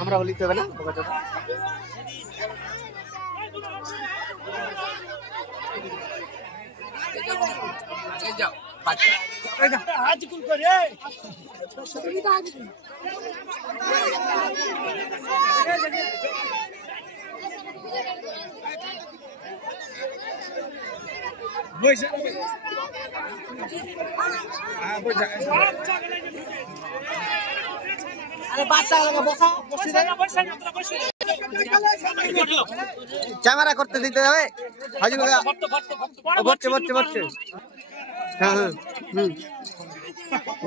আমরা বলি তো না आज कुल करे ক্যামেরা করতে দিতে যাবে হাজি ভরছে হ্যাঁ হ্যাঁ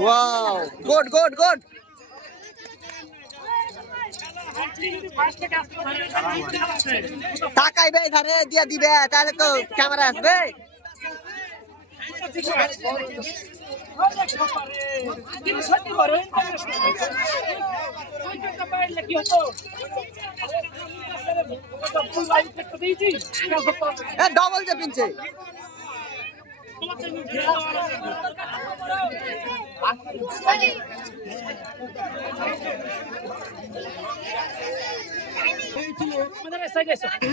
ওয়াও গুড গুড গুড তাকাইবে এখানে দিয়ে দিবে তাহলে তো ক্যামেরা আসবে ডবল যে পিনছে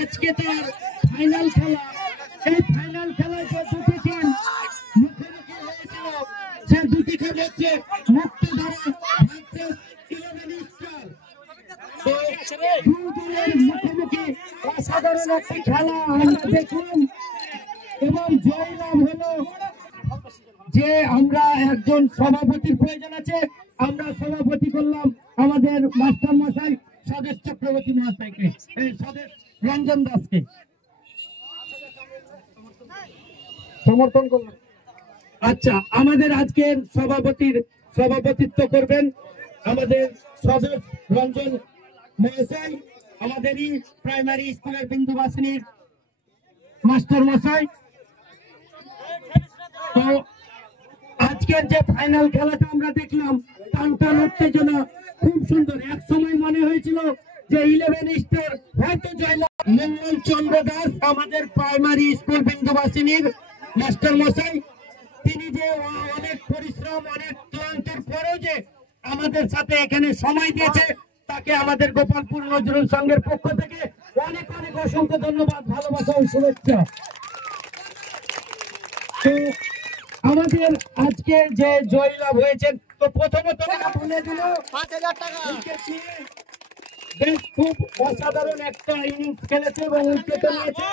আজকে তার ফাইনাল খেলা এই ফাইনাল খেলায় যে দুটি টিম মুখোমুখি হয়েছিল সে দুটি টিম হচ্ছে মুক্তিধারা ভার্সেস 11 স্টার দুদলের মুখোমুখি অসাধারণ একটি খেলা আমরা দেখলাম এবং জয়লাভ হলো যে আমরা একজন সভাপতির প্রয়োজন আছে আমরা সভাপতি করলাম আমাদের মাস্টার মশাই স্বদেশ চক্রবর্তী মহাশয়কে স্বদেশ রঞ্জন দাসকে সমর্থন করলাম। আচ্ছা আমাদের আজকের সভাপতিত্ব করবেন আমাদের স্বদেশ রঞ্জন মহাশয় আমাদেরই প্রাইমারি স্কুলের বিন্দুবাসিনীর মাস্টার মশাই। তো আজকের যে ফাইনাল খেলাটা আমরা দেখলাম টানটান উত্তেজনা খুব সুন্দর এক সময় মনে হয়েছিল যে 11 স্টার হয়তো জয়লাভ। মঙ্গল চন্দ্র দাস আমাদের প্রাইমারি স্কুল বিন্দুবাসিনীর মাস্টার মশাই তিনি যে অনেক পরিশ্রম অনেক ক্লান্তির পরেও যে আমাদের সাথে এখানে সময় দিয়েছে তাকে আমাদের গোপালপুর নজরুল সংঘের পক্ষ থেকে অনেক অনেক অসংখ্য ধন্যবাদ ভালোবাসা ও শুভেচ্ছা। তো আমাদের আজকে যে জয়লাভ হয়েছে তো প্রথমত বলে দিল 5000 টাকা বেশ খুব অসাধারণ একটা ইনিংস খেলেছে এবং উইকেট নিয়েছে।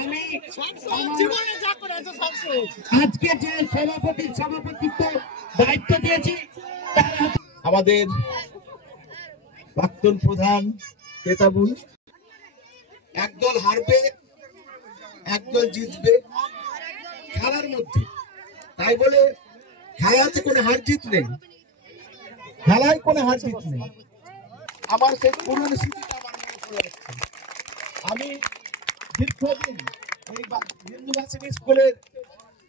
আমি আজকে যে সভাপতিত্ব দায়িত্ব দিয়েছি আমাদের প্রাক্তন প্রধান কেতাবুল একদল হারবে একদল জিতবে খেলার মধ্যে তাই বলে খেলাতে কোনো হার জিত নেই খেলায় কোনো হার জিত নেই। আমার সেই পুরনো স্মৃতিটা আমার মনে পড়ে আসছে। আমি দীর্ঘদিন এই বিন্দুবাসিনী স্কুলের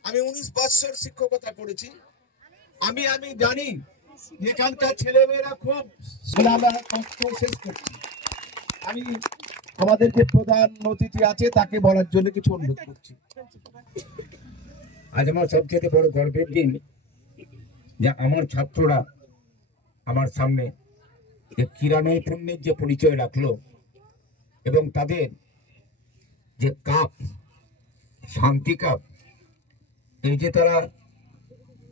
আমি 19 বছর শিক্ষকতা করেছি। আমি জানি এখানকার ছেলেমেয়েরা খুব শেষ করছি। আমি আমাদের যে প্রধান অতিথি আছে তাকে বলার জন্য কিছু অনুরোধ করছি। আজ আমার সবচেয়ে বড় গর্বের দিন যে আমার ছাত্ররা আমার সামনে যে ক্রীড়া নৈপুণ্যের যে পরিচয় রাখলো এবং তাদের যে কাপ শান্তি কাপ এই যে তারা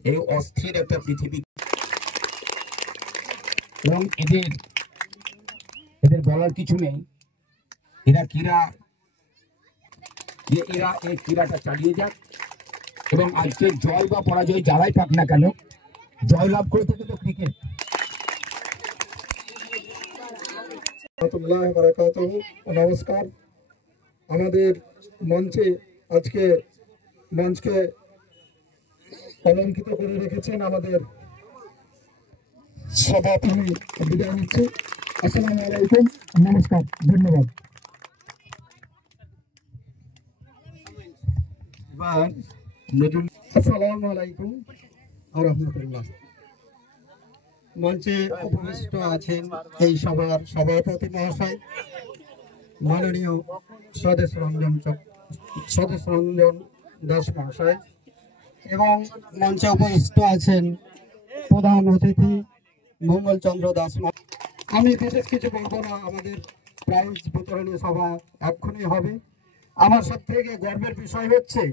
এই অস্থির একটা পৃথিবী এবং এদের বলার কিছু নেই। এরা এই ক্রীড়াটা চালিয়ে যাক এবং আজকে জয় বা পরাজয় যারাই পাক না কেন জয়লাভ করে থাকে তো ক্রিকেট। রাহমাতুল্লাহি ওয়া বারাকাতুহু। নমস্কার। আমাদের মঞ্চে আজকে মঞ্চকে অলঙ্কিত করে রেখেছেন আমাদের সভাপতি। বিদায় নিচ্ছি। আসসালামু আলাইকুম, নমস্কার, ধন্যবাদ। এবার নজরুল। আসসালামু আলাইকুম ওয়া রাহমাতুল্লাহ। মঞ্চে উপবিষ্ট আছেন এই সভার সভাপতি মহাশয়, মাননীয় স্বদেশ রঞ্জন দাস মহাশয়, এবং মঞ্চে উপবিষ্ট আছেন প্রধান অতিথি মঙ্গলচন্দ্র দাস। আমি বিশেষ কিছু বলবো না, আমাদের প্রাইজ বিতরণী সভা এক্ষুনি হবে। আমার সব থেকে গর্বের বিষয় হচ্ছে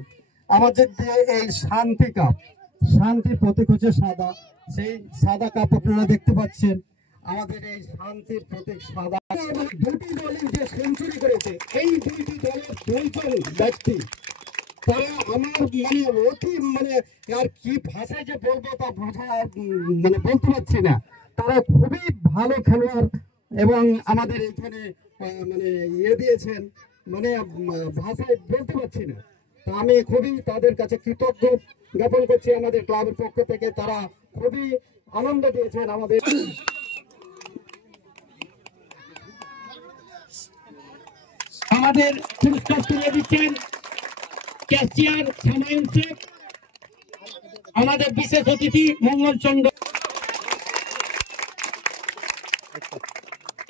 আমাদের যে এই শান্তি কাপ, শান্তির প্রতীক হচ্ছে সাদা, সেই সাদা কাপ আপনারা দেখতে পাচ্ছেন। আমাদের এই শান্তির প্রতীক সাদা। দুটি দলের যে সেঞ্চুরি করেছে, এই দুইটি দলের দুইজন ব্যক্তি, তারা আমার অতি আর কি ভাষায় যে বলবো তা বোঝা বলতে পারছি না। তারা খুবই ভালো খেলোয়াড় এবং আমাদের এখানে দিয়েছেন, ভাষায় বলতে পারছি না। তা আমি খুবই তাদের কাছে কৃতজ্ঞ জ্ঞাপন করছি। আমাদের ক্লাবের পক্ষ থেকে তারা খুবই আনন্দ দিয়েছেন আমাদের। আমাদের পুরস্কার তুলে দিচ্ছেন ক্যাশিয়ার সামায়ুন শেখ, আমাদের বিশেষ অতিথি মঙ্গলচন্দ্র।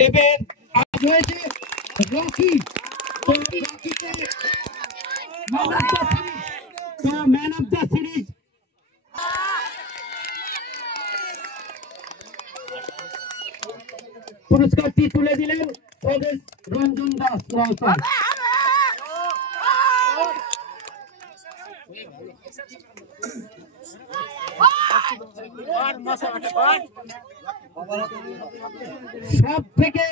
এবার আজ হয়েছে রকি, তো রকিকে ম্যান অফ দ্য সিরিজ পুরস্কারটি তুলে দিলেন স্বদেশ রঞ্জন দাস মহাশয়। সব থেকে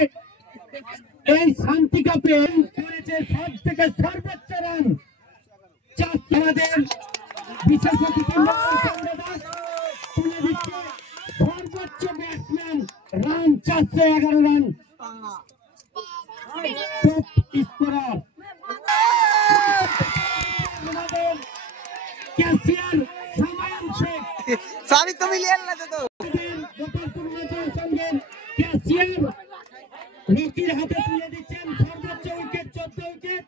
এই শান্তি কাপে করেছে সব থেকে সর্বোচ্চ রান আমাদের বিশেষ অতিথি মঙ্গলচন্দ্র দাস তুলে দিচ্ছে সর্বোচ্চ batsman, run 411 run, top scorer আমাদের ক্যাশিয়ার সামায়ুন শেখ। সবই তো মিলিয়ে না তো সঙ্গে ক্যাশিয়ার রকির হাতে তুলে দিচ্ছেন সর্বোচ্চ উইকেট, 14 উইকেট।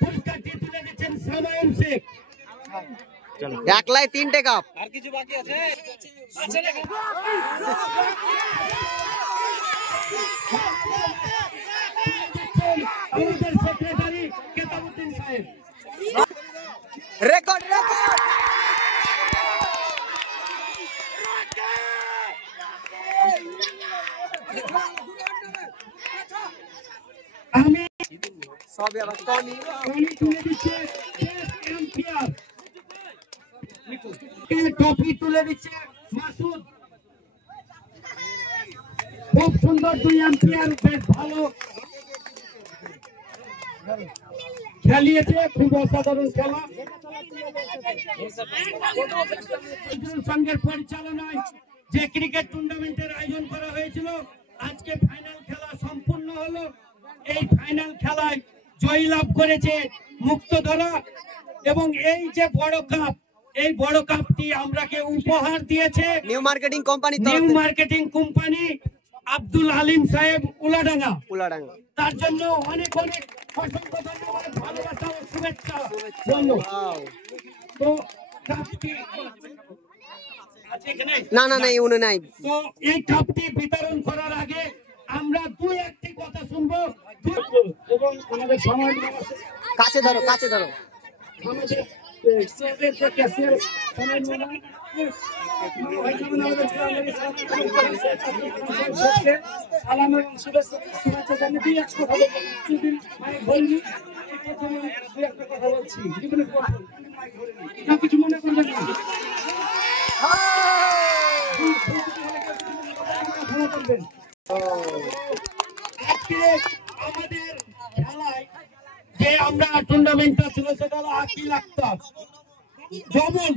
পুরস্কারটি তুলে দিচ্ছেন সামায়ুন শেখ। একলাই 3টে কাপ। আর কিছু বাকি আছে? আমাদের সেক্রেটারি কেতাবউদ্দিন সাহেব। Record record. আমি সব আবার টনি তুলে দিচ্ছে বেস্ট এম্পায়ার, এই ট্রফি তুলে দিচ্ছে মাসুদ। খুব সুন্দর দুই এম্পায়ার, বেশ ভালো খেলিয়েছে, খুব অসাধারণ খেলা। সংঘের পরিচালনায় যে ক্রিকেট টুর্নামেন্টের আয়োজন করা হয়েছিল, আজকে ফাইনাল খেলা সম্পূর্ণ হলো। এই ফাইনাল খেলায় জয় লাভ করেছে মুক্তধারা, এবং এই যে বড় কাপ, এই বড় কাপটি আমরাকে উপহার দিয়েছে new marketing company, new marketing company Abdul Alim সাহেব উলাডাঙ্গা। তার জন্য অনেক অনেক অসংখ্য ধন্যবাদ, ভালোবাসা ও শুভেচ্ছা বললো। তো কাপটি না না নাই উনি নাই। তো এই কাপটি বিতরণ করার আগে আমরা দুই একটি কথা শুনবো, এবং আমাদের সমাজ কাছে ধরো, কাছে ধরো। আমাদের ক্যাশিয়ার সমাজ সালাম এবং শুভেচ্ছা জানিয়ে দিয়ে একটা কথা বলছি, কথা বলছি, কিছু মনে করবেন না। আজকে আমাদের খেলায় যে আমরা টুর্নামেন্টটা ছিল সেটা হলো আকিল আক্তার, ডবল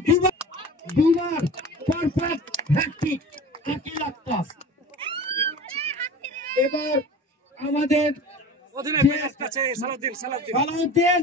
দুবার পারফেক্ট হ্যাট্রিক আকিল আক্তার। এবার আমাদের সালাউদ্দিন